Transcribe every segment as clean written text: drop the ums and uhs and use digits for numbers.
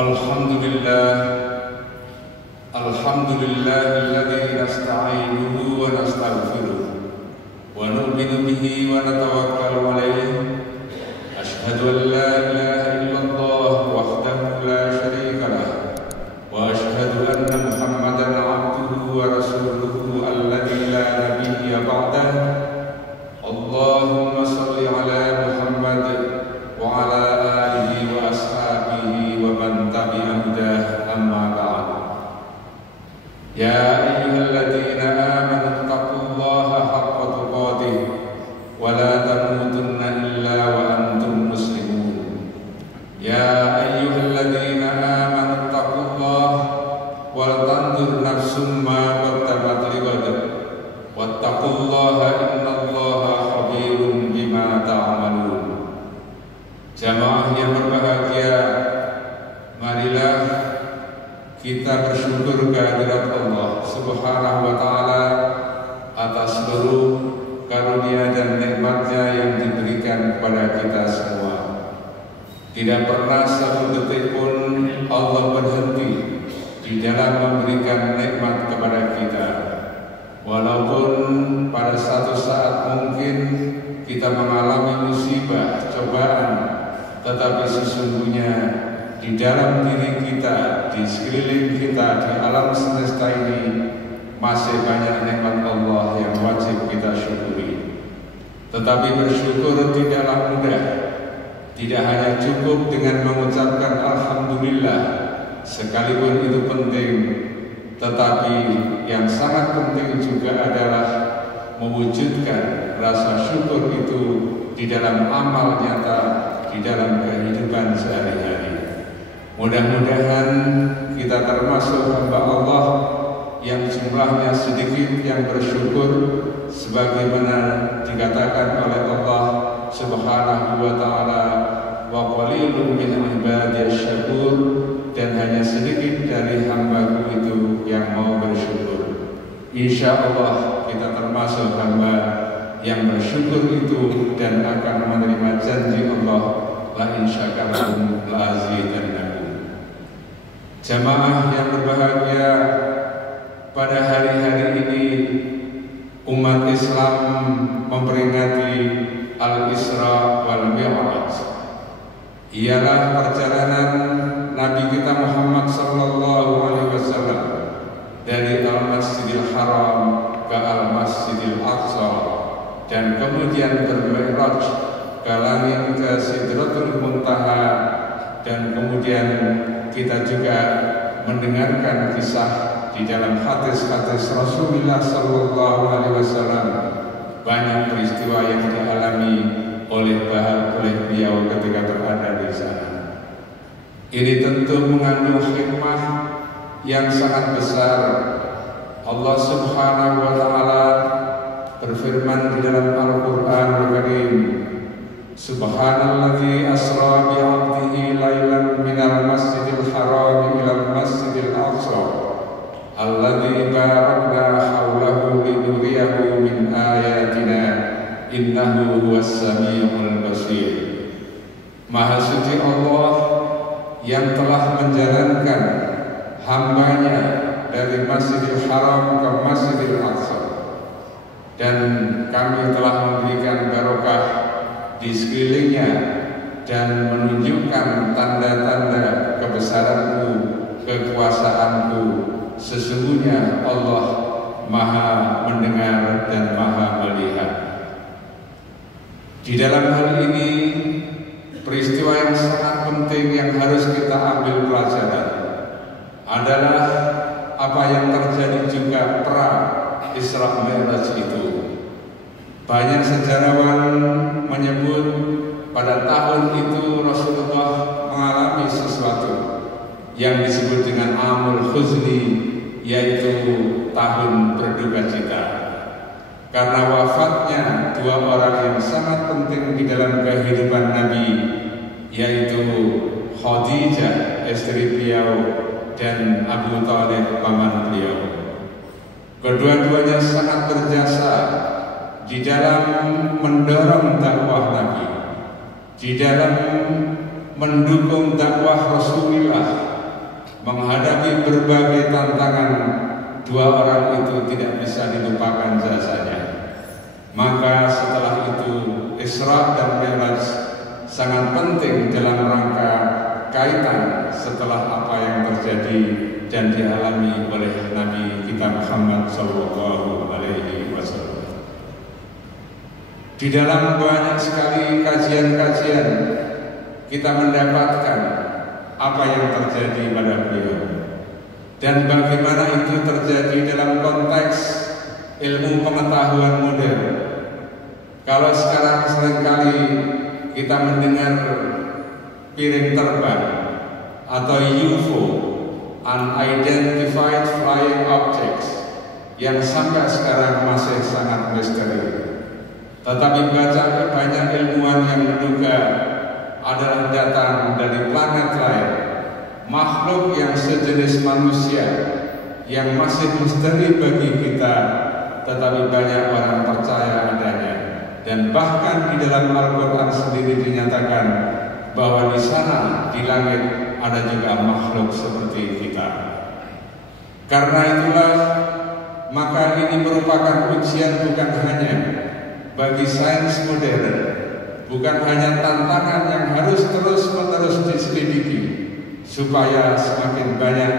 Alhamdulillah, alhamdulillahilladzi nasta'inuhu wa nastaghfiruh wa nu'minu bihi wa natawakkalu alayhi. Ashhadu an la ilaha illallah wahdahu la syarika lah wa ashhadu anna Muhammadan abduhu wa rasuluhu alladzi la nabiyya ba'dah. Allahumma shalli ala Muhammad wa ala alihi wa ashabihi wa man tabi'a hudah, amma ba'd. Ya ayyuhalladzina amanu taqullaha haqqa tuqatih wa la tamutunna illa wa antum muslimun. Ya ayyuhalladzina amanu taqullaha wal tanzur nafsum ma qaddamat lighad wattaqullaha innallaha khabirun bima ta'malun. Jamaah yang berbahagia, marilah kita bersyukur kehadirat Allah Subhanahu wa ta'ala atas seluruh karunia dan nikmatnya yang diberikan kepada kita semua. Tidak pernah satu detik pun Allah berhenti di dalam memberikan nikmat kepada kita. Walaupun pada satu saat mungkin kita mengalami musibah, cobaan, tetapi sesungguhnya di dalam diri kita, di sekeliling kita, di alam semesta ini masih banyak nikmat Allah yang wajib kita syukuri. Tetapi bersyukur tidaklah mudah. Tidak hanya cukup dengan mengucapkan alhamdulillah, sekalipun itu penting, tetapi yang sangat penting juga adalah mewujudkan rasa syukur itu di dalam amal nyata, di dalam kehidupan sehari-hari. Mudah-mudahan kita termasuk hamba Allah yang jumlahnya sedikit yang bersyukur, sebagaimana dikatakan oleh Allah Subhanahu wa ta'ala, wa qalilun min ibadiyasy syakur, dan hanya sedikit dari hamba-Ku itu yang mau bersyukur. Insya Allah kita termasuk hamba yang bersyukur itu dan akan menerima janji Allah, la in syakartum la azidannakum. Jamaah yang berbahagia, pada hari-hari ini umat Islam memperingati Al-Isra wal Mi'raj. Ialah perjalanan Nabi kita Muhammad sallallahu alaihi wasallam dari Al-Masjidil Haram ke Al-Masjidil Aqsa, dan kemudian bermi'raj ke langit, ke Sidratul Muntaha, dan kemudian kita juga mendengarkan kisah di dalam hadis-hadis Rasulullah sallallahu alaihi wasallam, banyak peristiwa yang dialami oleh beliau ketika berada di sana. Ini tentu mengandung hikmah yang sangat besar. Allah Subhanahu wa ta'ala berfirman di dalam Al-Qur'an Al-Karim, Subhanalladzi asra bi 'abdihi lailan minal masjidil haram ilal masjidil aqsa alladzi barakna haulahu linuriyahu min ayatina innahu huwas samiul basir. Maha suci Allah yang telah menjalankan hambanya dari Masjidil Haram ke Masjidil Aqsa, dan kami telah memberikan barokah di sekelilingnya dan menunjukkan tanda-tanda kebesaran-Ku, kekuasaan-Ku. Sesungguhnya Allah Maha mendengar dan Maha melihat. Di dalam hal ini peristiwa yang sangat penting yang harus kita ambil pelajaran adalah apa yang terjadi juga pra Isra Mi'raj itu. Banyak sejarawan menyebut pada tahun itu Rasulullah mengalami sesuatu yang disebut dengan Amul Huzni, yaitu tahun berduka cita, karena wafatnya dua orang yang sangat penting di dalam kehidupan Nabi, yaitu Khadijah istri beliau dan Abu Thalib paman beliau. Kedua-duanya sangat berjasa di dalam mendorong dakwah Nabi, di dalam mendukung dakwah Rasulullah menghadapi berbagai tantangan, dua orang itu tidak bisa dilupakan jasanya. Maka setelah itu Isra dan Mi'raj sangat penting dalam rangka kaitan setelah apa yang terjadi dan dialami oleh Nabi kita Muhammad sallallahu alaihi wasallam. Di dalam banyak sekali kajian-kajian kita mendapatkan apa yang terjadi pada beliau dan bagaimana itu terjadi dalam konteks ilmu pengetahuan modern. Kalau sekarang seringkali kita mendengar piring terbang atau UFO, Unidentified Flying Objects, yang sampai sekarang masih sangat misteri. Tetapi banyak ilmuwan yang menduga adalah datang dari planet lain, makhluk yang sejenis manusia yang masih misteri bagi kita, tetapi banyak orang percaya adanya. Dan bahkan di dalam Al-Quran sendiri dinyatakan bahwa di sana di langit ada juga makhluk seperti kita. Karena itulah maka ini merupakan ujian bukan hanya bagi sains modern, bukan hanya tantangan yang harus terus-menerus diselidiki supaya semakin banyak,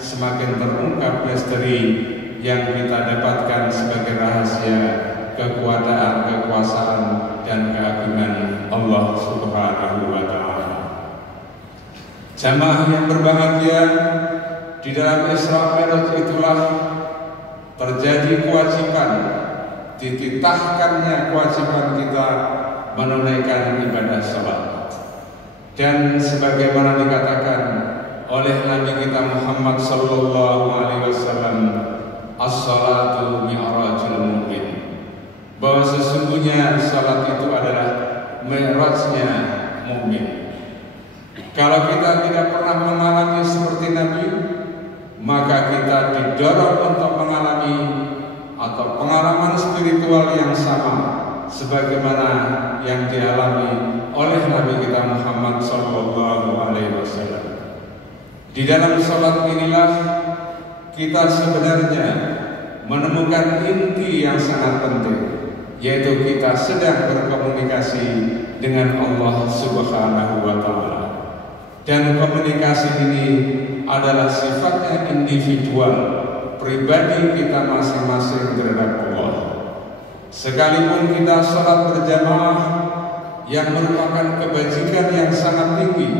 semakin terungkap misteri yang kita dapatkan sebagai rahasia kekuasaan, kekuasaan dan keagungan Allah Subhanahu wa Ta'ala. Jamaah yang berbahagia, di dalam Isra Mi'raj itulah terjadi kewajiban, dititahkannya kewajiban kita menunaikan ibadah salat. Dan sebagaimana dikatakan oleh Nabi kita Muhammad sallallahu alaihi wasallam, as-salatu mi'rajul mu'min, bahwa sesungguhnya salat itu adalah mi'rajnya mukmin. Kalau kita tidak pernah mengalami seperti Nabi, maka kita didorong untuk mengalami atau pengalaman spiritual yang sama sebagaimana yang dialami oleh Nabi kita Muhammad sallallahu alaihi wasallam. Di dalam salat inilah kita sebenarnya menemukan inti yang sangat penting, yaitu kita sedang berkomunikasi dengan Allah Subhanahu wa Ta'ala. Dan komunikasi ini adalah sifatnya individual, pribadi kita masing-masing terhadap Allah. Sekalipun kita sholat berjamaah yang merupakan kebajikan yang sangat tinggi,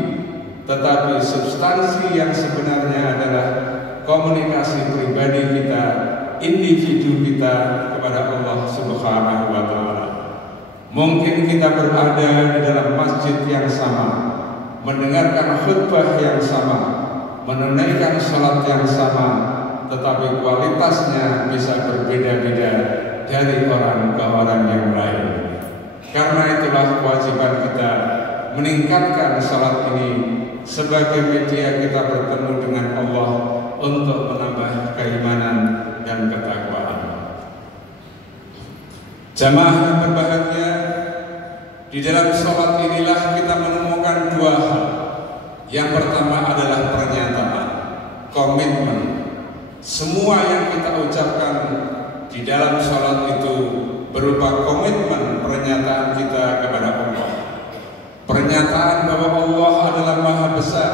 tetapi substansi yang sebenarnya adalah komunikasi pribadi kita, individu kita kepada Allah Subhanahu wa Ta'ala. Mungkin kita berada di dalam masjid yang sama, mendengarkan khutbah yang sama, menunaikan salat yang sama, tetapi kualitasnya bisa berbeda-beda dari orang ke orang yang lain. Karena itulah kewajiban kita meningkatkan salat ini sebagai media kita bertemu dengan Allah untuk menambah keimanan dan ketakwaan. Jamaah yang berbahagia, di dalam salat inilah kita menemukan dua hal. Yang pertama adalah pernyataan, komitmen. Semua yang kita ucapkan di dalam salat itu berupa komitmen pernyataan kita kepada Allah. Pernyataan bahwa Allah adalah Maha Besar,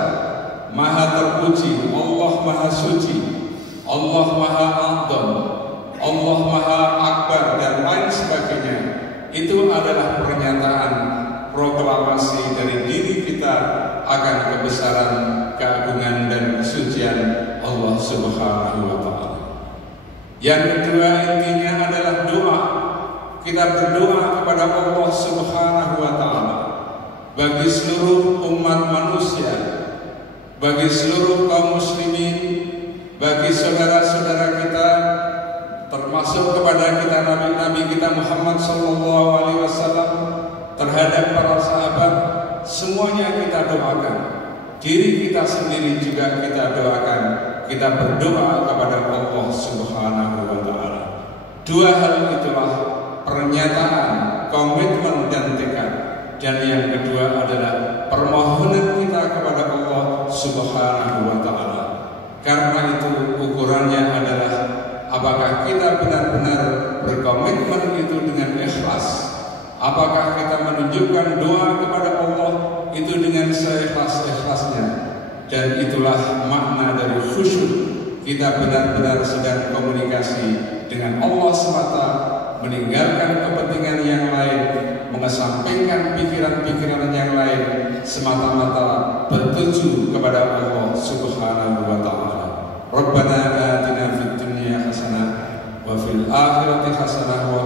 Maha Terpuji, Allah Maha Suci, Allah Maha A'zam, Allah Maha Akbar dan lain sebagainya. Itu adalah pernyataan proklamasi dari diri kita akan kebesaran, keagungan dan kesucian Allah Subhanahu wa Ta'ala. Yang kedua intinya adalah doa. Kita berdoa kepada Allah Subhanahu wa Ta'ala bagi seluruh umat manusia, bagi seluruh kaum muslimin, bagi saudara-saudara kita, termasuk kepada kita Nabi kita Muhammad sallallahu alaihi wasallam, terhadap para sahabat, semuanya kita doakan. Diri kita sendiri juga kita doakan. Kita berdoa kepada Allah Subhanahu wa Ta'ala. Dua hal itulah pernyataan, komitmen dan tekad. Dan yang kedua adalah permohonan kita kepada Allah Subhanahu wa Ta'ala. Karena itu ukurannya adalah apakah kita benar-benar berkomitmen itu dengan ikhlas. Apakah kita menunjukkan doa kepada Allah itu dengan seikhlas-ikhlasnya. Dan itulah makna dari khusyuk. Kita benar-benar sedang komunikasi dengan Allah semata, meninggalkan kepentingan yang lain, mengesampingkan pikiran-pikiran yang lain, semata-mata bertuju kepada Allah Subhanahu wa ta'ala. Rabbana atina fid dunya hasanah wa fil akhirati hasanah wa